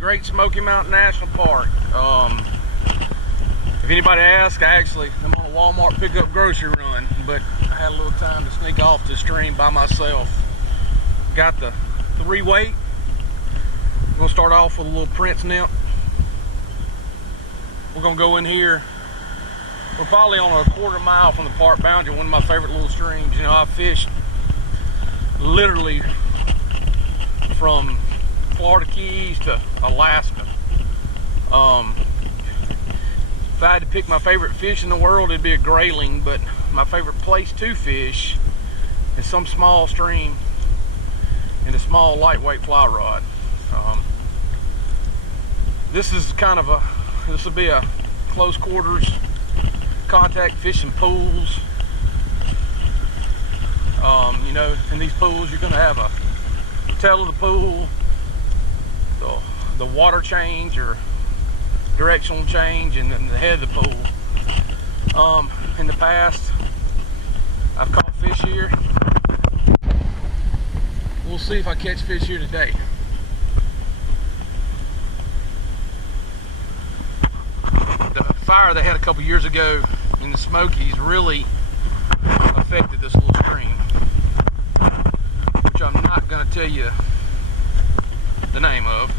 Great Smoky Mountain National Park. If anybody asks, I'm on a Walmart pickup grocery run, but I had a little time to sneak off the stream by myself. Got the 3-weight. I'm gonna start off with a little Prince nymph. We're gonna go in here. We're probably on a quarter mile from the park boundary, one of my favorite little streams. You know, I fished literally from Florida Keys to Alaska. If I had to pick my favorite fish in the world, it'd be a grayling, but my favorite place to fish is some small stream and a small lightweight fly rod. This is this will be a close quarters contact fishing pools. You know, in these pools you're gonna have a tail of the pool, the water change or directional change, and then the head of the pool. In the past, I've caught fish here. We'll see if I catch fish here today. The fire they had a couple years ago in the Smokies really affected this little stream, which I'm not going to tell you the name of,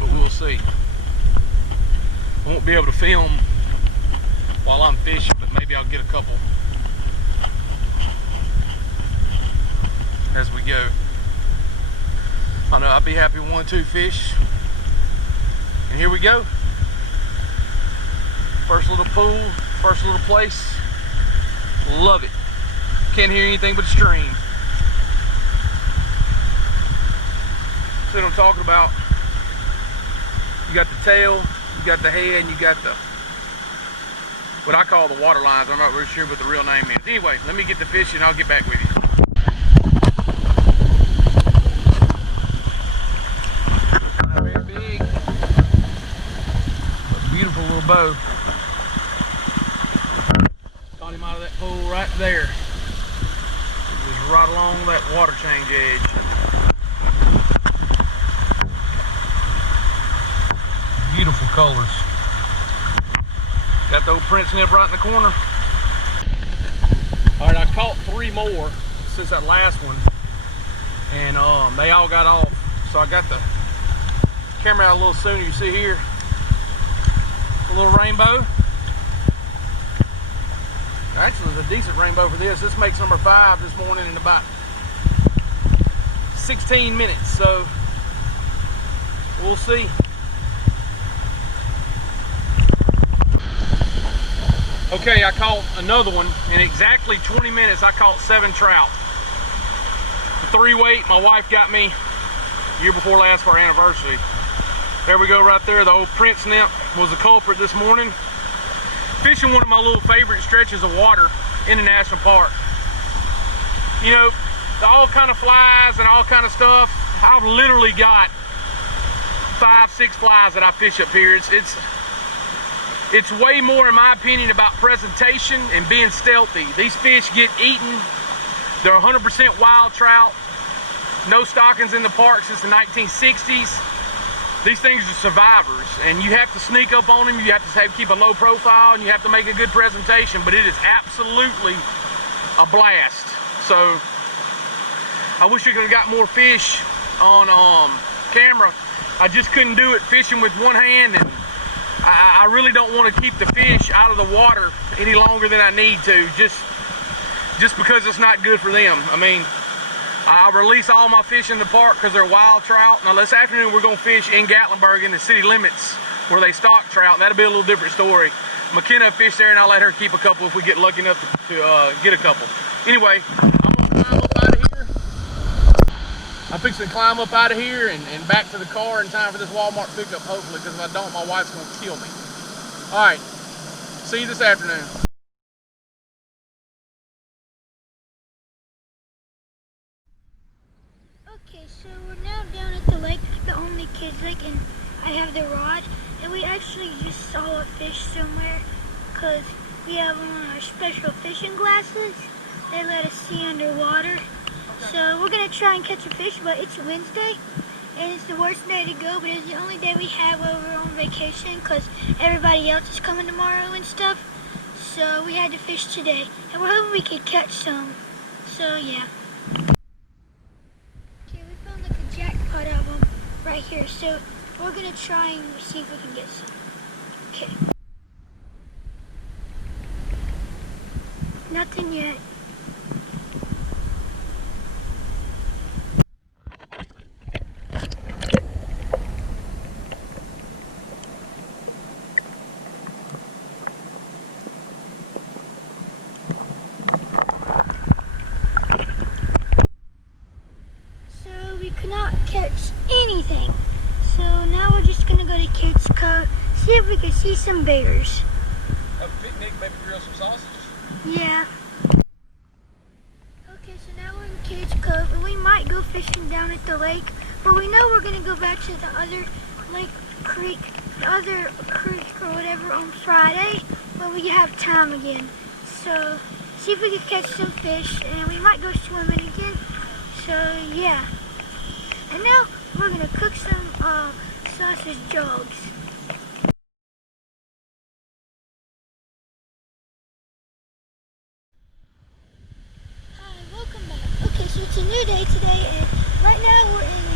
but we'll see. I won't be able to film while I'm fishing, but maybe I'll get a couple as we go. I know I'll be happy with 1 or 2 fish. And here we go. First little pool, first little place. Love it. Can't hear anything but the stream. See what I'm talking about? You got the tail, you got the head, and you got the, what I call the water lines. I'm not really sure what the real name is. Anyway, let me get the fish and I'll get back with you. Not very big. A beautiful little bow. Caught him out of that pool right there. Just right along that water change edge. Beautiful colors. Got the old Prince nip right in the corner. All right, I caught 3 more since that last one, and they all got off. So I got the camera out a little sooner. You see here, a little rainbow. Actually, it's a decent rainbow for this. This makes number 5 this morning in about 16 minutes. So we'll see. Okay, I caught another one. In exactly 20 minutes, I caught 7 trout. The 3-weight my wife got me year before last for our anniversary. There we go right there. The old Prince nymph was the culprit this morning. Fishing one of my little favorite stretches of water in the national park. You know, all kind of flies and all kind of stuff. I've literally got 5, 6 flies that I fish up here. It's way more, in my opinion, about presentation and being stealthy. These fish get eaten. They're 100% wild trout. No stockings in the park since the 1960s. These things are survivors, and you have to sneak up on them. You have to keep a low profile, and you have to make a good presentation, but it is absolutely a blast. So I wish we could have got more fish on camera. I just couldn't do it fishing with one hand, and I really don't want to keep the fish out of the water any longer than I need to, just because it's not good for them. I mean, I release all my fish in the park because they're wild trout. Now this afternoon we're going to fish in Gatlinburg in the city limits where they stock trout, and that'll be a little different story. McKenna fished there, and I'll let her keep a couple if we get lucky enough to get a couple. Anyway, I'm going to climb up out of here. I'm fixing to climb up out of here and back to the car in time for this Walmart pickup, hopefully, because if I don't, my wife's going to kill me. All right, see you this afternoon. Okay, so we're now down at the lake, the only kids lake, and I have the rod, and we actually just saw a fish somewhere because we have on our special fishing glasses. They let us see underwater. So we're gonna try and catch a fish, but it's Wednesday, and it's the worst day to go, but it's the only day we have while we're on vacation because everybody else is coming tomorrow and stuff. So we had to fish today, and we're hoping we could catch some. So yeah. Okay, we found like a jackpot album right here, so we're gonna try and see if we can get some. Okay. Nothing yet. So we could not catch anything. So now we're just gonna go to Kate's Cove, see if we can see some bears. A picnic, maybe grill some sausages. Yeah. Okay, so now we're in Kate's Cove, and we might go fishing down at the lake, but we know we're gonna go back to the other creek or whatever on Friday when we have time again. So see if we can catch some fish, and we might go swimming again. So yeah. And now we're gonna cook some sausage jogs. Welcome back. Okay, so it's a new day today, and right now we're in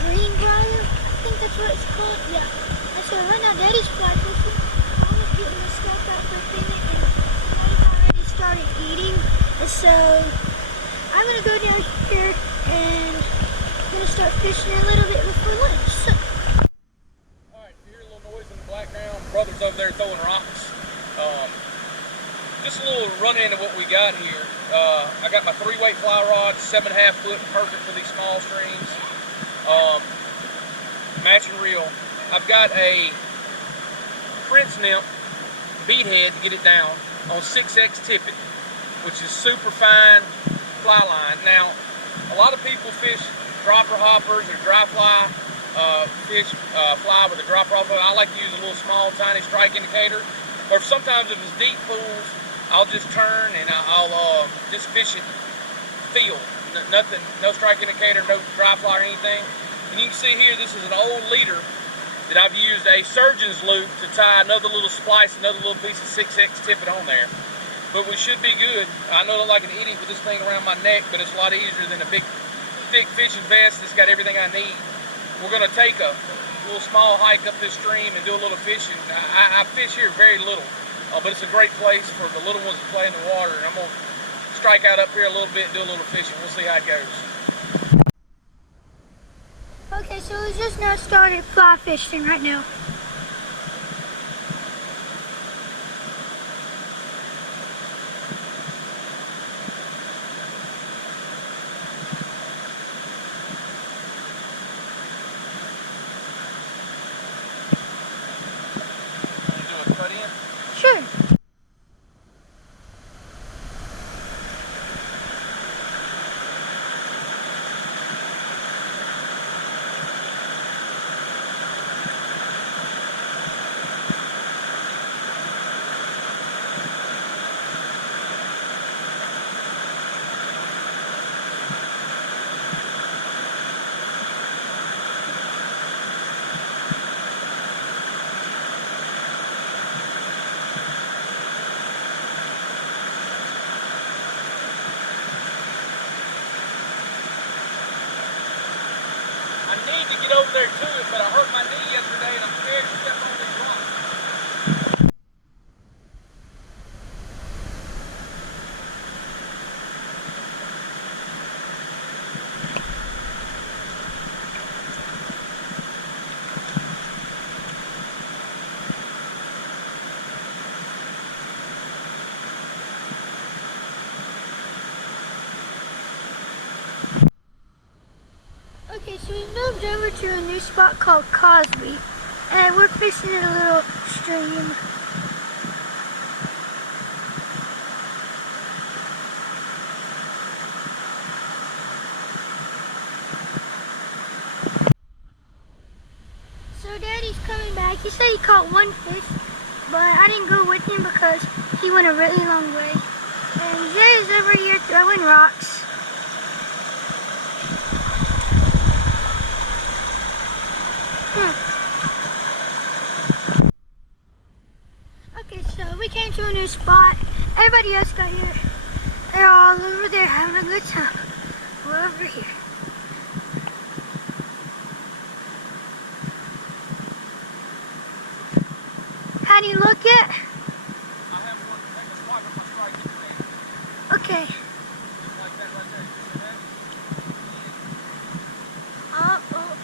Greenbrier. I think that's what it's called. Yeah. And so right now Daddy's fly fishing. I'm just getting the stuff out for picnic, and Daddy's already started eating. And so I'm gonna go down here and I'm gonna start fishing a little bit before lunch. So. All right, you hear a little noise in the background. Brother's over there throwing rocks. Just a little run into what we got here. I got my 3-weight fly rod, 7.5 foot, perfect for these small streams. Matching reel. I've got a Prince Nymph bead head to get it down on 6X tippet, which is super fine fly line. Now, a lot of people fish dropper hoppers or dry fly, fly with a dropper hopper. I like to use a little small, tiny strike indicator. Or sometimes if it's deep pools, I'll just turn and I'll just fish it feel. Nothing, no strike indicator, no dry fly or anything. And you can see here, this is an old leader that I've used a surgeon's loop to tie another little splice, another little piece of 6X tippet on there. But we should be good. I know I look like an idiot with this thing around my neck, but it's a lot easier than a big, thick fishing vest that's got everything I need. We're gonna take a little small hike up this stream and do a little fishing. I fish here very little. But it's a great place for the little ones to play in the water, and I'm going to strike out up here a little bit and do a little fishing. We'll see how it goes. Okay, so we just now started fly fishing right now. You do a cut in? Sure. I need to get over there to it, but I hurt my knee yesterday and I'm scared to step on these rocks. Okay, so we moved over to a new spot called Cosby, and we're fishing in a little stream. So Daddy's coming back. He said he caught one fish, but I didn't go with him because he went a really long way. And Jay's over here throwing rocks. Okay, so we came to a new spot. Everybody else got here. They're all over there having a good time. We're over here. How do you look it? I have one. Take a swipe of my strike in your hand. Okay. Just like that right there. See that? Oh, oh.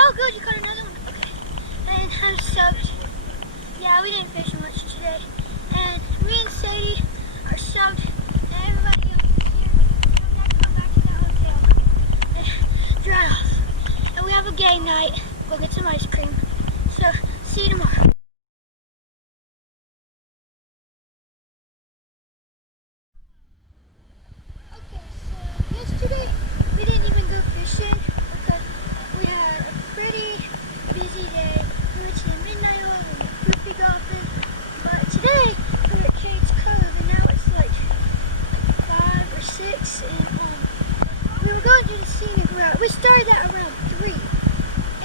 Oh, good, you caught another one. Okay. And I'm soaked. Yeah, we didn't fish much today. And me and Sadie are soaked. And everybody over here, I'm going to go back to the hotel and dry off. And we have a game night. We'll get some ice cream. So, see you tomorrow. Okay, so yesterday we didn't even go fishing because we had a pretty busy day. We went to the midnight oil and the goofy golfing. But today we're at Kate's Cove and now it's like 5 or 6 and we were going to the scenic route. We started at around 3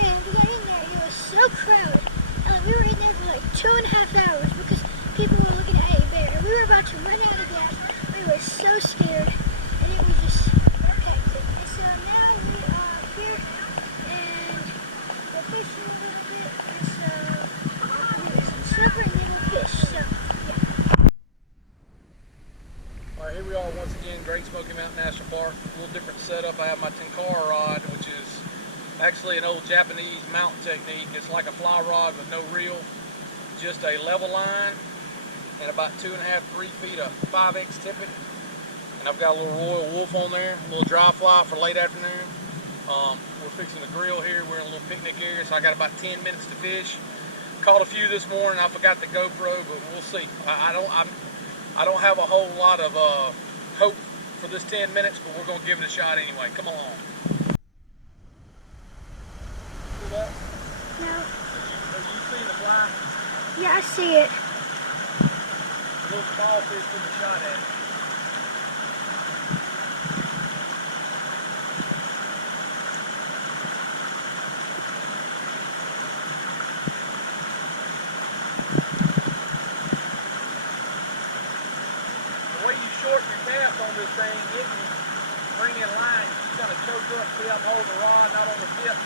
and we got in there and it was so crowded. And we were in there for like 2.5 hours because people were looking at a bear. And we were about to run out of gas. We were so scared and it was just hectic. And so now we are here and we're fishing a little bit. And so we get some supper and then we'll fish. So yeah. Alright, here we are once again, Great Smoky Mountain National Park. A little different setup. I have my Tenkara rod, which is actually an old Japanese mountain technique. It's like a fly rod with no reel, just a level line and about 2.5, 3 feet of 5X tippet. And I've got a little Royal Wolf on there, a little dry fly for late afternoon. We're fixing the grill here. We're in a little picnic area, so I got about 10 minutes to fish. Caught a few this morning. I forgot the GoPro, but we'll see. I don't have a whole lot of hope for this 10 minutes, but we're gonna give it a shot anyway. Come along. See that? No. Have you seen the fly? Yeah, I see it. A little small fish took a shot at it. The way you shorten your cast on this thing, if you bring in line, you kind of choke up, see I'm holding the rod, not on the tip.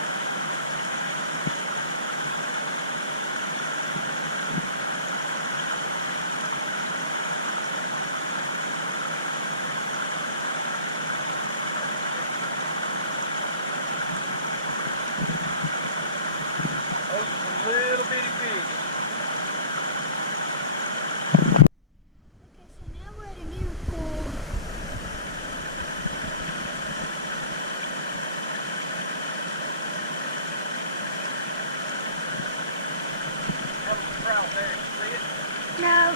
Little bitty fish. Okay, so now we're at a new pool. That was a trout there. See it? No.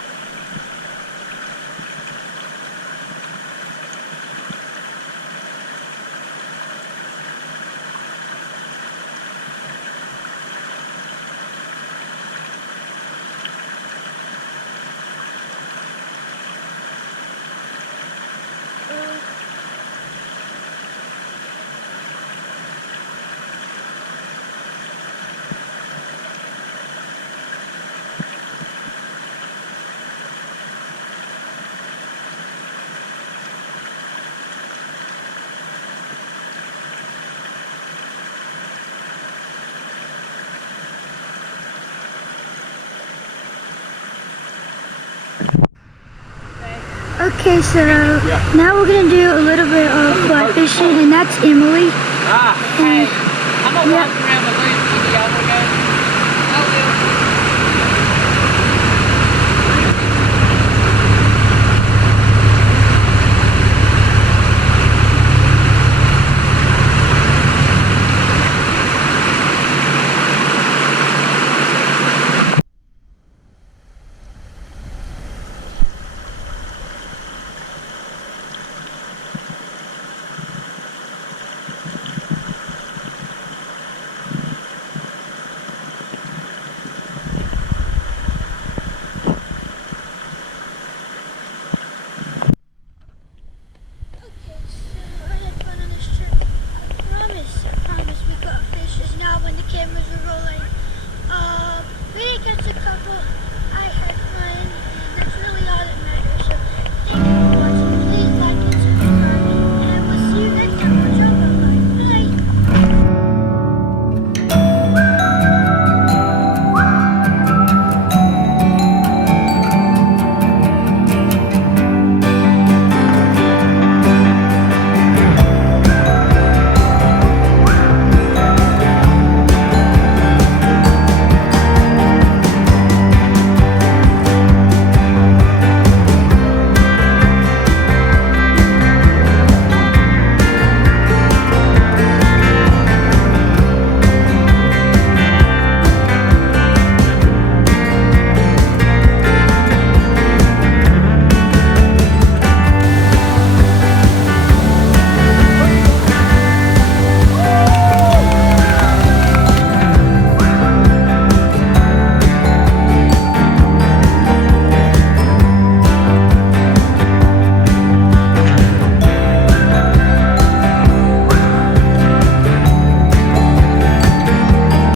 Okay, so now we're gonna do a little bit of fly fishing, and that's Emily. Hey, I'm gonna Yeah. walk around the loop with y'all.